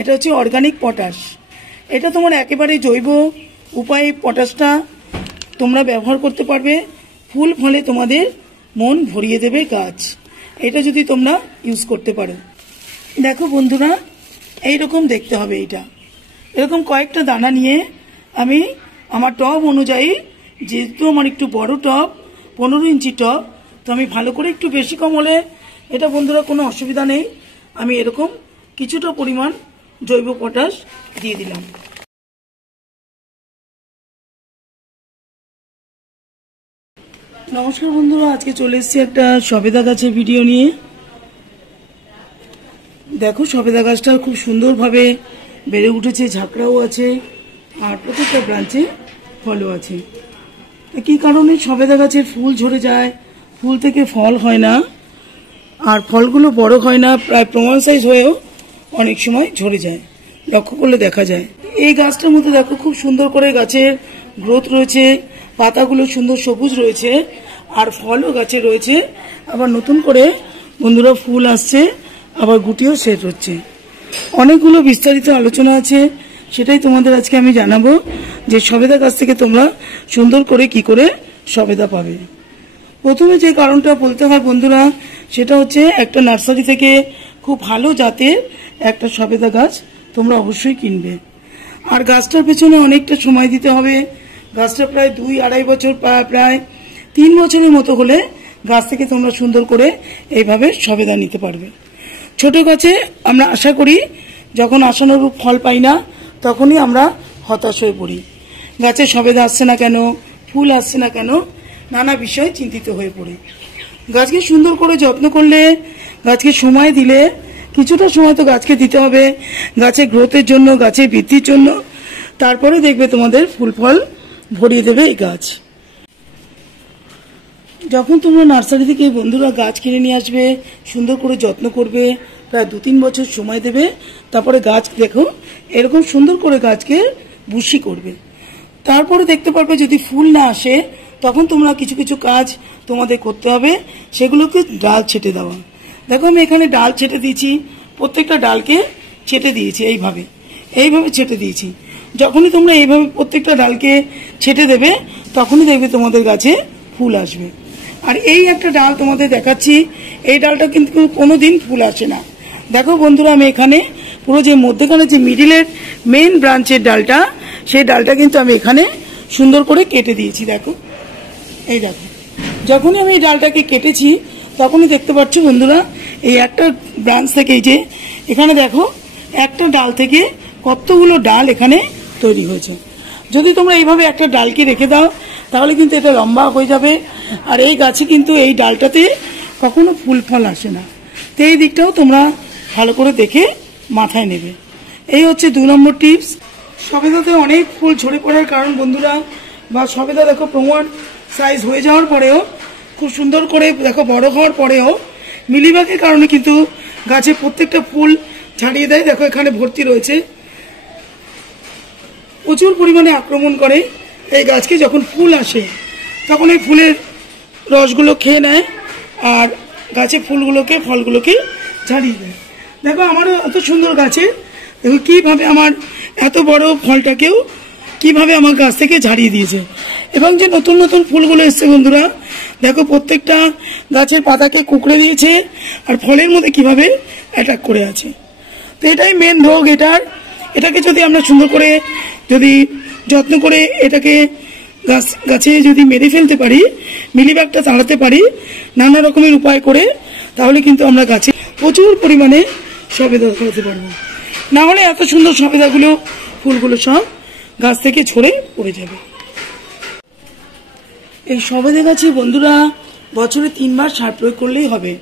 এটা হচ্ছে organic potash. এটা তোমার একেবারে জৈব উপায়ে পটাশটা তোমরা ব্যবহার করতে পারবে। ফুল ফলে তোমাদের মন ভরিয়ে দেবে গাছ, এটা যদি তোমরা ইউজ করতে পারো। দেখো বন্ধুরা, এইরকম দেখতে হবে। এটা এরকম কয়েকটা দানা নিয়ে আমি আমার টব অনুযায়ী, যেহেতু আমার একটু বড় টব, 15 ইঞ্চি টব, তো আমি ভালো করে একটু বেশি কম হলে এটা বন্ধুরা কোনো অসুবিধা নেই। আমি এরকম কিছুটা পরিমাণ জৈব পটাশ দিয়ে দিলাম। নমস্কার বন্ধুরা, আজকে চলে এসেছি একটা সবেদা গাছের ভিডিও নিয়ে। দেখো সবেদা গাছটা খুব সুন্দরভাবে বেড়ে উঠেছে, ঝাঁকড়াও আছে আর প্রত্যেকটা ব্রাঞ্চে ফলও আছে। কি কারণে সবেদা গাছের ফুল ঝরে যায়, ফুল থেকে ফল হয় না, আর ফলগুলো বড় হয় না, প্রায় প্রমাণ সাইজ হয়েও অনেক সময় ঝরে যায়, লক্ষ্য করলে দেখা যায়। এই গাছটার মধ্যে দেখো খুব সুন্দর করে গাছের গ্রোথ রয়েছে, পাতাগুলো সুন্দর সবুজ রয়েছে, আর ফলও গাছে রয়েছে। আবার নতুন করে বন্ধুরা ফুল আসছে, আবার গুটিও সেট হচ্ছে। অনেকগুলো বিস্তারিত আলোচনা আছে, সেটাই তোমাদের আজকে আমি জানাবো যে সবেদা গাছ থেকে তোমরা সুন্দর করে কি করে সবেদা পাবে। প্রথমে যে কারণটা বলতে হয় বন্ধুরা, সেটা হচ্ছে একটা নার্সারি থেকে খুব ভালো জাতের একটা সবেদা গাছ তোমরা অবশ্যই কিনবে। আর গাছটার পেছনে অনেকটা সময় দিতে হবে। গাছটা প্রায় 2-2.5 বছর, প্রায় 3 বছরের মতো হলে গাছ থেকে তোমরা সুন্দর করে এইভাবে সবেদা নিতে পারবে। ছোট গাছে আমরা আশা করি যখন আশানুরূপ ফল পাই না, তখনই আমরা হতাশ হয়ে পড়ি। গাছে সবেদা আসছে না কেন, ফুল আসছে না কেন, নানা বিষয় চিন্তিত হয়ে পড়ি। গাছকে সুন্দর করে যত্ন করলে, গাছকে সময় দিলে, কিছুটা সময় তো গাছকে দিতে হবে গাছের গ্রোথের জন্য, গাছের বৃদ্ধির জন্য, তারপরে দেখবে তোমাদের ফুল ফল ভরিয়ে দেবে এই গাছ। যখন তোমরা নার্সারি থেকে বন্ধুরা গাছ কিনে নিয়ে আসবে, সুন্দর করে যত্ন করবে, প্রায় 2-3 বছর সময় দেবে, তারপরে গাছ দেখো এরকম সুন্দর করে গাছকে বুশি করবে। তারপরে দেখতে পারবে যদি ফুল না আসে, তখন তোমরা কিছু কিছু কাজ তোমাদের করতে হবে, সেগুলোকে ডাল ছেটে দেওয়া। দেখো আমি এখানে ডাল ছেটে দিয়েছি, প্রত্যেকটা ডালকে ছেটে দিয়েছি, এইভাবে ছেটে দিয়েছি। যখনই তোমরা এইভাবে প্রত্যেকটা ডালকে ছেটে দেবে, তখনই দেখবে তোমাদের গাছে ফুল আসবে। আর এই একটা ডাল তোমাদের দেখাচ্ছি, এই ডালটা কিন্তু কোনোদিন ফুল আসে না। দেখো বন্ধুরা, আমি এখানে পুরো যে মধ্যখানে যে মিডিলের মেইন ব্রাঞ্চের ডালটা, সেই ডালটা কিন্তু আমি এখানে সুন্দর করে কেটে দিয়েছি। দেখো, এই দেখো, যখনই আমি এই ডালটাকে কেটেছি, তখনই দেখতে পাচ্ছ বন্ধুরা, এই একটা ব্রাঞ্চ থেকে, এই যে এখানে দেখো একটা ডাল থেকে কতগুলো ডাল এখানে তৈরি হয়েছে। যদি তোমরা এইভাবে একটা ডালকে রেখে দাও, তাহলে কিন্তু এটা লম্বা হয়ে যাবে, আর এই গাছে কিন্তু এই ডালটাতে কখনো ফুল ফল আসে না। তো এই দিকটাও তোমরা ভালো করে দেখে মাথায় নেবে। এই হচ্ছে 2 নম্বর টিপস। সবেদাতে অনেক ফুল ঝরে পড়ার কারণ বন্ধুরা, বা সবেদা দেখো প্রমাণ সাইজ হয়ে যাওয়ার পরেও, খুব সুন্দর করে দেখো বড় হওয়ার পরেও, মিলিবাগের কারণে কিন্তু গাছে প্রত্যেকটা ফুল ছাড়িয়ে দেয়। দেখো এখানে ভর্তি রয়েছে, প্রচুর পরিমাণে আক্রমণ করে এই গাছকে। যখন ফুল আসে তখন এই ফুলের রসগুলো খেয়ে নেয়, আর গাছে ফলগুলোকে ছাড়িয়ে দেয়। দেখো আমারও এত সুন্দর গাছে দেখো কীভাবে আমার এত বড় ফলটাকেও কিভাবে আমার গাছ থেকে ঝাড়িয়ে দিয়েছে। এবং যে নতুন নতুন ফুলগুলো এসছে বন্ধুরা, দেখো প্রত্যেকটা গাছের পাতাকে কুঁকড়ে দিয়েছে, আর ফলের মধ্যে কিভাবে অ্যাটাক করে আছে। তো এটাই মেন রোগ এটাকে যদি আমরা সুন্দর করে যদি যত্ন করে এটাকে গাছে যদি মেরে ফেলতে পারি, মিলিবাগটা তাড়াতে পারি নানা রকমের উপায় করে, তাহলে কিন্তু আমরা গাছে প্রচুর পরিমাণে সবেদা ফলাতে পারবো। না হলে এত সুন্দর সবেদাগুলো, ফুলগুলো সব গাছ থেকে ঝরে পড়ে যাবে। এই সবেদা গাছে বন্ধুরা বছরে 3 বার সার প্রয়োগ করলেই হবে।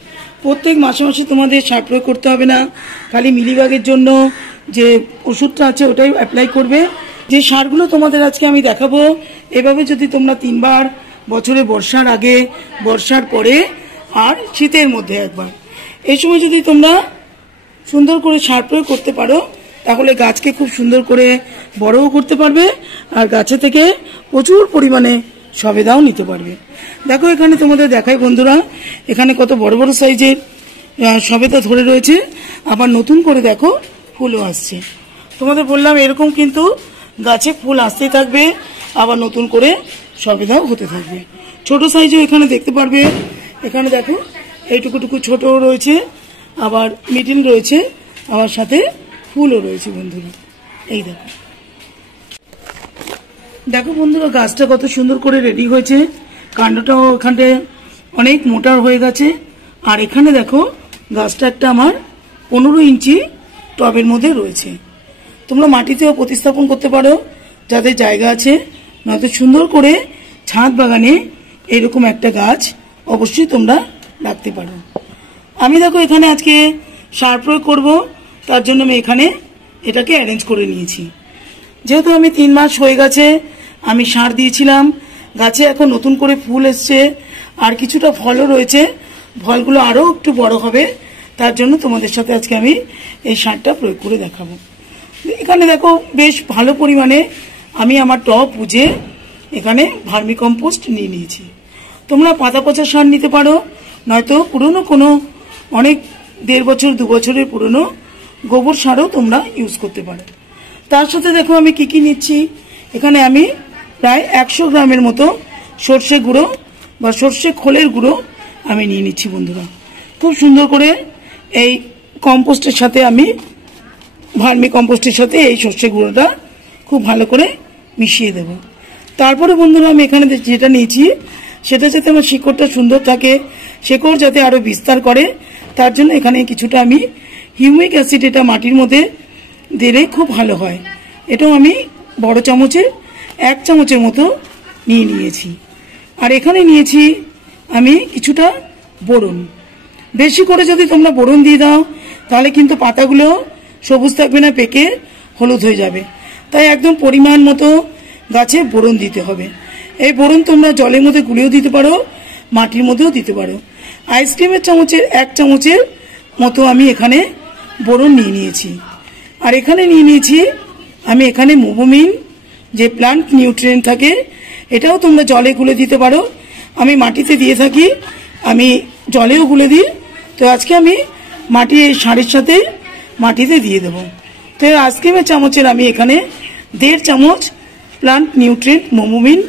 প্রত্যেক মাসে মাসে তোমাদের সার প্রয়োগ করতে হবে না, খালি মিলিবাগের জন্য যে ওষুধটা আছে ওটাই অ্যাপ্লাই করবে। যে সারগুলো তোমাদের আজকে আমি দেখাবো, এভাবে যদি তোমরা 3 বার, বছরে বর্ষার আগে, বর্ষার পরে, আর শীতের মধ্যে একবার, এই সময় যদি তোমরা সুন্দর করে সার প্রয়োগ করতে পারো, তাহলে গাছকে খুব সুন্দর করে বড়ও করতে পারবে, আর গাছে থেকে প্রচুর পরিমাণে সবেদাও নিতে পারবে। দেখো এখানে তোমাদের দেখাই বন্ধুরা, এখানে কত বড় বড় সাইজের সবেদা ধরে রয়েছে, আবার নতুন করে দেখো ফুলও আসছে। তোমাদের বললাম এরকম কিন্তু গাছে ফুল আসতেই থাকবে, আবার নতুন করে সবেদাও হতে থাকবে। ছোট সাইজও এখানে দেখতে পারবে। এখানে দেখো এইটুকুটুকু ছোট রয়েছে, আবার মিডিল রয়েছে, আবার সাথে ফুলও রয়েছে বন্ধুরা। এই দেখো, দেখো বন্ধুরা গাছটা কত সুন্দর করে রেডি হয়েছে। কাণ্ডটাও এখানে অনেক মোটা হয়ে গেছে। আর এখানে দেখো গাছটা একটা আমার 15 ইঞ্চি টবের মধ্যে রয়েছে। তোমরা মাটিতেও প্রতিস্থাপন করতে পারো যাদের জায়গা আছে, নয়তো সুন্দর করে ছাদ বাগানে এরকম একটা গাছ অবশ্যই তোমরা রাখতে পারো। আমি দেখো এখানে আজকে সার প্রয়োগ করব, তার জন্য আমি এখানে এটাকে অ্যারেঞ্জ করে নিয়েছি। যেহেতু আমি 3 মাস হয়ে গেছে আমি সার দিয়েছিলাম, গাছে এখন নতুন করে ফুল এসছে, আর কিছুটা ফলও রয়েছে, ফলগুলো আরও একটু বড় হবে, তার জন্য তোমাদের সাথে আজকে আমি এই সারটা প্রয়োগ করে দেখাবো। এখানে দেখো বেশ ভালো পরিমাণে আমি আমার টব বুঝে এখানে ভার্মি কম্পোস্ট নিয়ে নিয়েছি। তোমরা পাতা পচা সার নিতে পারো, নয়তো পুরনো কোনো অনেক 1.5 বছর 2 বছরের পুরনো গোবর সারও তোমরা ইউজ করতে পারো। তার সাথে দেখো আমি কি কি নিচ্ছি। এখানে আমি প্রায় 100 গ্রামের মতো সর্ষে গুঁড়ো বা সর্ষে খোলের গুঁড়ো আমি নিয়ে নিচ্ছি বন্ধুরা। খুব সুন্দর করে এই কম্পোস্টের সাথে আমি ভার্মি কম্পোস্টের সাথে এই সর্ষে গুঁড়োটা খুব ভালো করে মিশিয়ে দেব। তারপরে বন্ধুরা আমি এখানে যেটা নিয়েছি সেটা যাতে আমার শিকড়টা সুন্দর থাকে, শিকড় যাতে আরও বিস্তার করে, তার জন্য এখানে কিছুটা আমি হিউমিক অ্যাসিড এটা মাটির মধ্যে দিলে খুব ভালো হয়। এটাও আমি বড় চামচের 1 চামচের মতো নিয়ে নিয়েছি। আর এখানে নিয়েছি আমি কিছুটা বোরন। বেশি করে যদি তোমরা বোরন দিয়ে দাও তাহলে কিন্তু পাতাগুলো সবুজ থাকবে না, পেকে হলুদ হয়ে যাবে। তাই একদম পরিমাণ মতো গাছে বোরন দিতে হবে। এই বোরন তোমরা জলের মধ্যে গুলিয়েও দিতে পারো, মাটির মধ্যেও দিতে পারো। আইসক্রিমের চামচের 1 চামচের মতো আমি এখানে বোরন নিয়ে নিয়েছি। আর এখানে নিয়ে নিয়েছি আমি এখানে মুভমিন, যে প্লান্ট নিউট্রিয়েন্ট থাকে, এটাও তোমরা জলে গুলে দিতে পারো। আমি মাটিতে দিয়ে থাকি, আমি জলেও গুলে দিই। তো আজকে আমি মাটি এই সারের সাথে মাটিতে দিয়ে দেবো। তো আইসক্রিমের চামচের আমি এখানে 1.5 চামচ প্লান্ট নিউট্রিয়েন্ট মুভমিন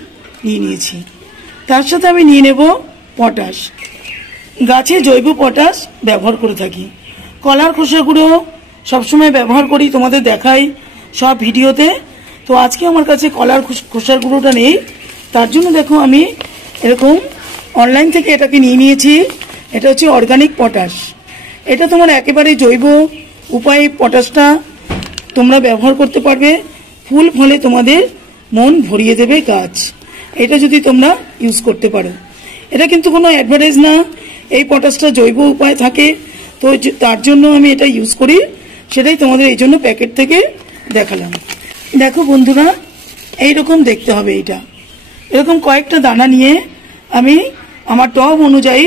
নিয়ে নিয়েছি। তার সাথে আমি নিয়ে নেব পটাশ। গাছে জৈব পটাশ ব্যবহার করে থাকি। কলার খোসা গুঁড়ো সবসময় ব্যবহার করি, তোমাদের দেখাই সব ভিডিওতে। তো আজকে আমার কাছে কলার খোসার গুঁড়োটা নেই, তার জন্য দেখো আমি এরকম অনলাইন থেকে এটাকে নিয়ে নিয়েছি। এটা হচ্ছে অর্গানিক পটাশ। এটা তোমার একেবারে জৈব উপায়ে পটাশটা তোমরা ব্যবহার করতে পারবে। ফুল ফলে তোমাদের মন ভরিয়ে দেবে গাছ, এটা যদি তোমরা ইউজ করতে পারো। এটা কিন্তু কোনো অ্যাডভার্টাইজ না, এই পটাশটা জৈব উপায় থাকে, তো তার জন্য আমি এটা ইউজ করি, সেটাই তোমাদের এই জন্য প্যাকেট থেকে দেখালাম। দেখো বন্ধুরা এইরকম দেখতে হবে। এটা এরকম কয়েকটা দানা নিয়ে আমি আমার টব অনুযায়ী,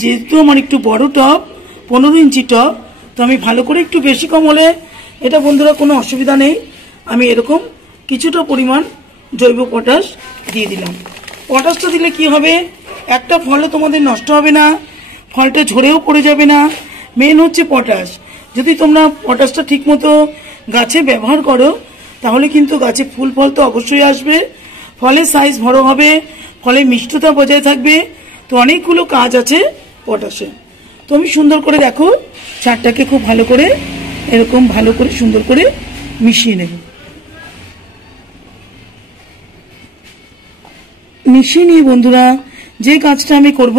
যেহেতু আমার একটু বড় টব 15 ইঞ্চি টব, তো আমি ভালো করে একটু বেশি কম হলে এটা বন্ধুরা কোনো অসুবিধা নেই। আমি এরকম কিছুটা পরিমাণ জৈব পটাশ দিয়ে দিলাম। পটাশটা দিলে কি হবে, একটা ফলও তোমাদের নষ্ট হবে না, ফলটা ঝরেও পড়ে যাবে না। মেন হচ্ছে পটাশ। যদি তোমরা পটাশটা ঠিক মতো গাছে ব্যবহার করো তাহলে কিন্তু গাছে ফুল ফল তো অবশ্যই আসবে, ফলের সাইজ বড় হবে, ফলে মিষ্টতা বজায় থাকবে। তো অনেকগুলো কাজ আছে পটাশে। তো আমি সুন্দর করে দেখো চারটাকে খুব ভালো করে এরকম ভালো করে সুন্দর করে মিশিয়ে নেব। মিশিয়ে নিয়ে বন্ধুরা যে কাজটা আমি করব,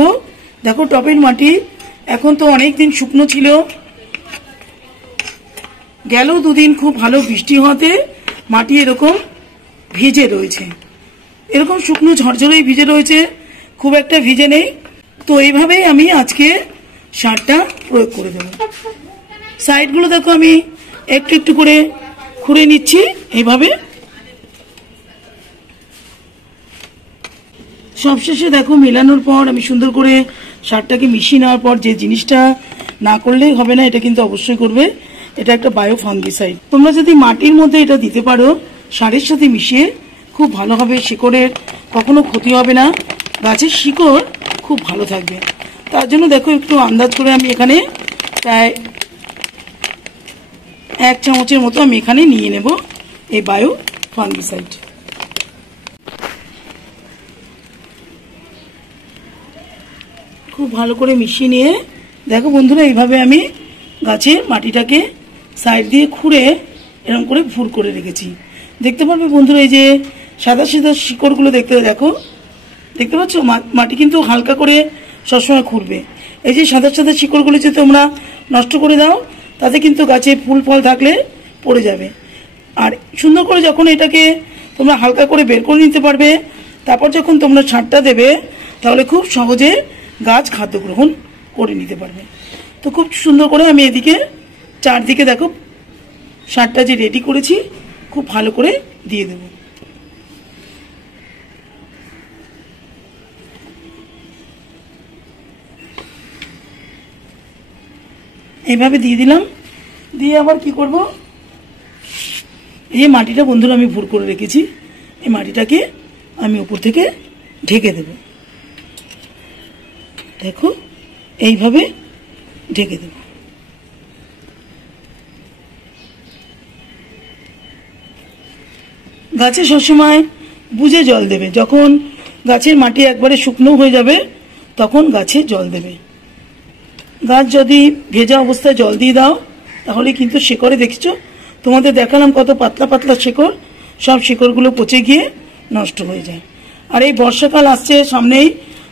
দেখো টবের মাটি এখন তো অনেক দিন শুকনো ছিল, গেল 2 দিন খুব ভালো বৃষ্টি হওয়াতে মাটি এরকম ভিজে রয়েছে, এরকম শুকনো ঝরঝরেই ভিজে রয়েছে, খুব একটা ভিজে নেই। তো এইভাবেই আমি আজকে সারটা প্রয়োগ করে দেব। সাইডগুলো দেখো আমি একটু একটু করে খুঁড়ে নিচ্ছি এইভাবে। সবশেষে দেখো মেলানোর পর আমি সুন্দর করে সারটাকে মিশিয়ে নেওয়ার পর যে জিনিসটা না করলেই হবে না, এটা কিন্তু অবশ্যই করবে, এটা একটা বায়ো ফাঙ্গিসাইড। তোমরা যদি মাটির মধ্যে এটা দিতে পারো সারের সাথে মিশিয়ে, খুব ভালো হবে, শিকড়ের কখনো ক্ষতি হবে না, গাছের শিকড় খুব ভালো থাকবে। তার জন্য দেখো একটু আন্দাজ করে আমি এখানে প্রায় 1 চামচের মতো আমি এখানে নিয়ে নেব এই বায়ো ফাঙ্গিসাইড। খুব ভালো করে মিশিয়ে নিয়ে দেখো বন্ধুরা, এইভাবে আমি গাছের মাটিটাকে সাইড দিয়ে খুঁড়ে এরকম করে ভুর করে রেখেছি। দেখতে পারবে বন্ধুরা, এই যে সাদা সাদা শিকড়গুলো দেখতে পাচ্ছ, মাটি কিন্তু হালকা করে সবসময় খুঁড়বে। এই যে সাদা সাদা শিকড়গুলো যদি তোমরা নষ্ট করে দাও, তাতে কিন্তু গাছে ফুল ফল থাকলে পড়ে যাবে। আর সুন্দর করে যখন এটাকে তোমরা হালকা করে বের করে নিতে পারবে, তারপর যখন তোমরা সারটা দেবে, তাহলে খুব সহজে গাছ খাদ্য গ্রহণ করে নিতে পারবে। তো খুব সুন্দর করে আমি এদিকে চারদিকে দেখো সারটা যে রেডি করেছি খুব ভালো করে দিয়ে দেব। এইভাবে দিয়ে দিলাম। দিয়ে আবার কি করব, এই যে মাটিটা বন্ধুরা আমি ভুর করে রেখেছি, এই মাটিটাকে আমি উপর থেকে ঢেকে দেব। দেখো এইভাবে ঢেকে দেব। গাছে সবসময় বুঝে জল দেবে। যখন গাছের মাটি একবারে শুকনো হয়ে যাবে তখন গাছে জল দেবে। গাছ যদি ভেজা অবস্থায় জল দিয়ে দাও, তাহলে কিন্তু শিকড়ে দেখছো, তোমাদের দেখালাম কত পাতলা পাতলা শিকড়, সব শিকড়গুলো পচে গিয়ে নষ্ট হয়ে যায়। আর এই বর্ষাকাল আসছে সামনেই,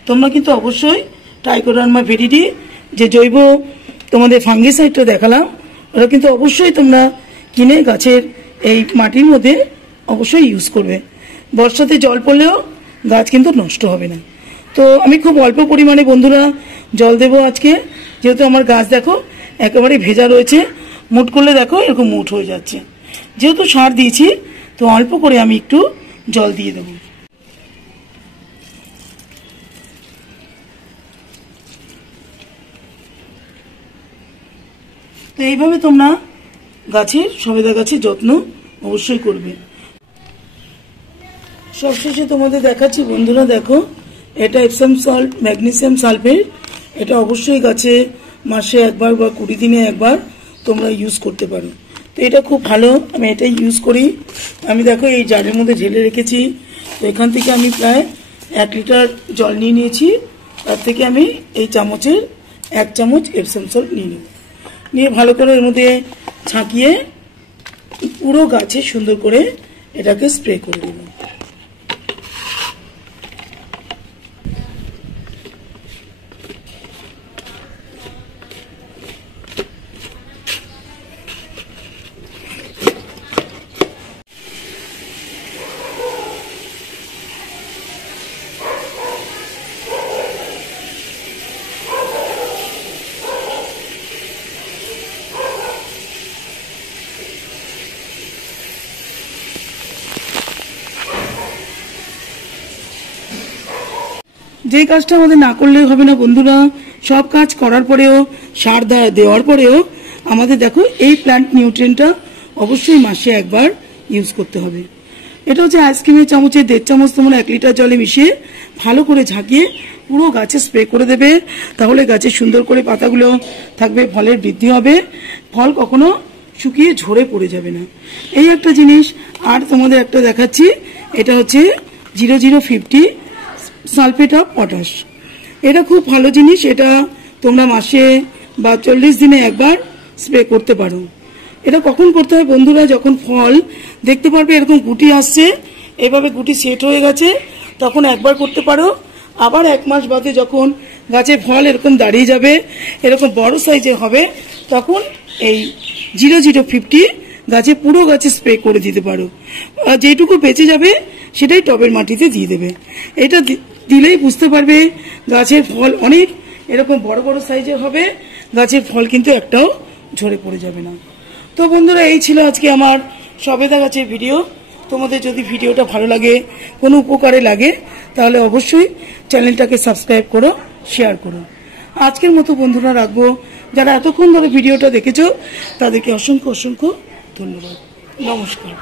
তোমরা কিন্তু অবশ্যই ট্রাইকোডার্মা ভিরিডি যে জৈব তোমাদের ফাঙ্গিসাইডটা দেখালাম, ওটা কিন্তু অবশ্যই তোমরা কিনে গাছের এই মাটির মধ্যে অবশ্যই ইউজ করবে। বর্ষাতে জল পড়লেও গাছ কিন্তু নষ্ট হবে না। তো আমি খুব অল্প পরিমাণে বন্ধুরা জল দেব আজকে, যেহেতু আমার গাছ দেখো একেবারে ভেজা রয়েছে, মুট করলে দেখো এরকম মুট হয়ে যাচ্ছে। যেহেতু সার দিয়েছি, তো অল্প করে আমি একটু জল দিয়ে দেব। তো এইভাবে তোমরা গাছের সবেদা গাছের যত্ন অবশ্যই করবে। সবশেষে তোমাদের দেখাচ্ছি বন্ধুরা, দেখো এটা এপসাম সল্ট ম্যাগনেসিয়াম সালফেট। এটা অবশ্যই গাছে মাসে একবার বা 20 দিনে একবার তোমরা ইউজ করতে পারো। তো এটা খুব ভালো, আমি এটাই ইউজ করি। আমি দেখো এই জারের মধ্যে ঢেলে রেখেছি। তো এখান থেকে আমি প্রায় 1 লিটার জল নিয়ে নিয়েছি। তার থেকে আমি এই চামচের 1 চামচ এপসাম সল্ট নিয়ে নেব। নিয়ে ভালো করে এর মধ্যে ছাঁকিয়ে পুরো গাছে সুন্দর করে এটাকে স্প্রে করে দেব। যে কাজটা আমাদের না করলে হবে না বন্ধুরা, সব কাজ করার পরেও সার দেওয়ার পরেও আমাদের দেখো এই প্ল্যান্ট নিউট্রিয়েন্টটা অবশ্যই মাসে একবার ইউজ করতে হবে। এটা হচ্ছে আইসক্রিমের চামচে 1.5 চামচ তোমরা 1 লিটার জলে মিশিয়ে ভালো করে ঝাঁকিয়ে পুরো গাছে স্প্রে করে দেবে। তাহলে গাছে সুন্দর করে পাতাগুলো থাকবে, ফলের বৃদ্ধি হবে, ফল কখনো শুকিয়ে ঝরে পড়ে যাবে না। এই একটা জিনিস। আর তোমাদের একটা দেখাচ্ছি, এটা হচ্ছে 0050 সালফেট অফ পটাশ। এটা খুব ভালো জিনিস। এটা তোমরা মাসে বা 40 দিনে একবার স্প্রে করতে পারো। এটা কখন করতে হয় বন্ধুরা, যখন ফল দেখতে পারবে এরকম গুটি আসছে, এভাবে গুটি সেট হয়ে গেছে, তখন একবার করতে পারো। আবার 1 মাস বাদে যখন গাছে ফল এরকম দাঁড়িয়ে যাবে, এরকম বড় সাইজের হবে, তখন এই 0050 গাছে পুরো গাছে স্প্রে করে দিতে পারো। যেটুকু বেঁচে যাবে সেটাই টবের মাটিতে দিয়ে দেবে। এটা দিলেই বুঝতে পারবে গাছের ফল অনেক এরকম বড় বড় সাইজের হবে, গাছের ফল কিন্তু একটাও ঝরে পড়ে যাবে না। তো বন্ধুরা, এই ছিল আজকে আমার সবেদা গাছের ভিডিও। তোমাদের যদি ভিডিওটা ভালো লাগে, কোনো উপকারে লাগে, তাহলে অবশ্যই চ্যানেলটাকে সাবস্ক্রাইব করো, শেয়ার করো। আজকের মতো বন্ধুরা রাখবো। যারা এতক্ষণ ধরে ভিডিওটা দেখেছো তাদেরকে অসংখ্য অসংখ্য ধন্যবাদ। নমস্কার।